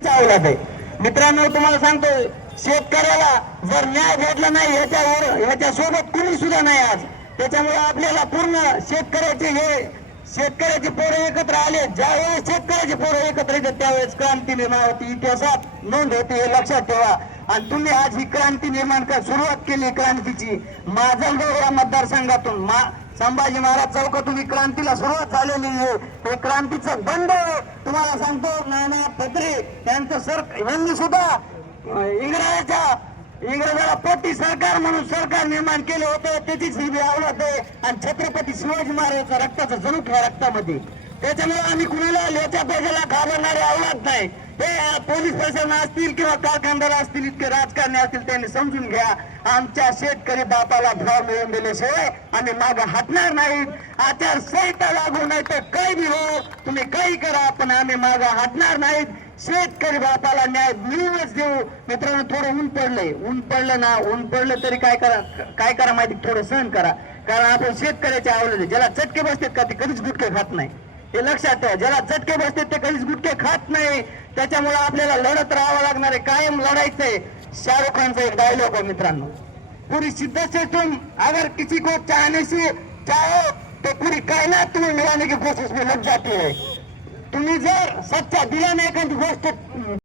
मित्रांनो तुम्हाला सांगतो शेतकऱ्याला जर न्याय भेटला नाही याच्यावर सोबत कुणी सुद्धा नाही आज. त्याच्यामुळे आपल्याला पूर्ण शेतकऱ्याचे हे शेतकऱ्याचे पोरं एकत्र आले. ज्यावेळेस शेतकऱ्याचे पोरं एकत्र येतात त्यावेळेस क्रांती निर्माण होती. इतिहासात नोंद होती हे लक्षात ठेवा. आणि तुम्ही आज ही क्रांती निर्माण कर सुरुवात केली क्रांतीची. माजलगाव या मतदारसंघातून मा संभाजी महाराज चौकातून ही क्रांतीला सुरुवात झालेली आहे. हे क्रांतीचं बंड तुम्हाला सांगतो नाना पत्रे यांचं सर यांनी सुद्धा इंग्रजाच्या इंग्रजाला पोटी सरकार म्हणून सरकार निर्माण केले होते. त्याचीच ही बी आवडत आहे. आणि छत्रपती शिवाजी महाराजांचा रक्ताचा जणूक ह्या रक्तामध्ये. त्याच्यामुळे आम्ही कुणाला याच्या पैशाला घाबरणारे आवडत नाही. हे पोलीस प्रशासन असतील किंवा कारखानदार असतील इतके राजकारणी असतील त्यांनी समजून घ्या. आमच्या शेतकरी बापाला भाव मिळवून दिल्याशिवाय आम्ही माग हटणार नाहीत. आचारसंहिता लागू नाही तर काही बी हो. तुम्ही काही करा पण आम्ही माग हटणार नाहीत. शेतकरी बापाला न्याय मिळूनच देऊ. मित्रांनो थोडं ऊन पडलंय. ऊन पडलं ना ऊन पडलं तरी काय करा काय करा माहिती थोडं सहन करा. कारण आपण शेतकऱ्याचे आवडले ज्याला चटके बसतात का ते कधीच गुटके खात नाही. हे लक्षात ठेवा ज्याला चटके बसतात ते कधीच गुटके खात नाही. त्याच्यामुळे आपल्याला लढत राहावं लागणार आहे. कायम लढायचंय. शाहरुख खानचा एक डायलॉग आहे मित्रांनो. पूरी शिद्दत से तुम अगर किसी को चाहने से चाहो तो पूरी कायनात तुम्हें मिलाने की कोशिश में लग जाती है. तुम्ही जर सच्चा दिला नाही एखादी गोष्ट